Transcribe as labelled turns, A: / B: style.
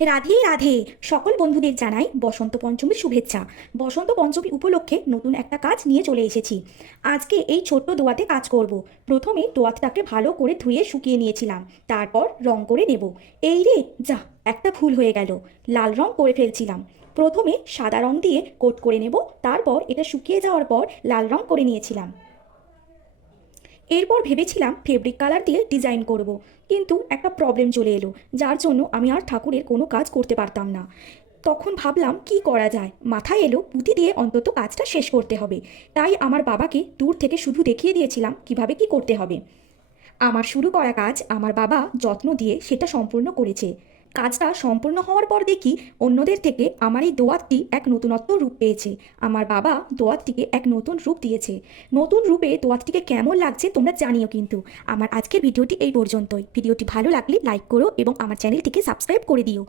A: রাধে রাধে। সকল বন্ধুদের জানাই বসন্ত পঞ্চমীর শুভেচ্ছা। বসন্ত পঞ্চমী উপলক্ষে নতুন একটা কাজ নিয়ে চলে এসেছি। আজকে এই ছোট্ট দোয়াতে কাজ করব। প্রথমে দোয়াতটাকে ভালো করে ধুয়ে শুকিয়ে নিয়েছিলাম। তারপর রং করে নেব। এই রে, যা, একটা ভুল হয়ে গেল। লাল রং করে ফেলছিলাম। প্রথমে সাদা রং দিয়ে কোট করে নেব। তারপর এটা শুকিয়ে যাওয়ার পর লাল রং করে নিয়েছিলাম। এরপর ভেবেছিলাম ফেব্রিক কালার দিয়ে ডিজাইন করব। কিন্তু একটা প্রবলেম চলে এলো, যার জন্য আমি আর ঠাকুরের কোনো কাজ করতে পারতাম না। তখন ভাবলাম কি করা যায়? মাথায় এলো পুঁতি দিয়ে অন্তত কাজটা শেষ করতে হবে, তাই আমার বাবাকে দূর থেকে শুধু দেখিয়ে দিয়েছিলাম কীভাবে কি করতে হবে। আমার শুরু করা কাজ আমার বাবা যত্ন দিয়ে সেটা সম্পূর্ণ করেছে। কাজটা সম্পূর্ণ হওয়ার পর দেখি অন্যদের থেকে আমার এই দোয়াতটি এক নতুনত্ব রূপ পেয়েছে। আমার বাবা দোয়াতটিকে এক নতুন রূপ দিয়েছে। নতুন রূপে দোয়াতটিকে কেমন লাগছে তোমরা জানিও কিন্তু। আমার আজকের ভিডিওটি এই পর্যন্তই। ভিডিওটি ভালো লাগলে লাইক করো এবং আমার চ্যানেলটিকে সাবস্ক্রাইব করে দিও।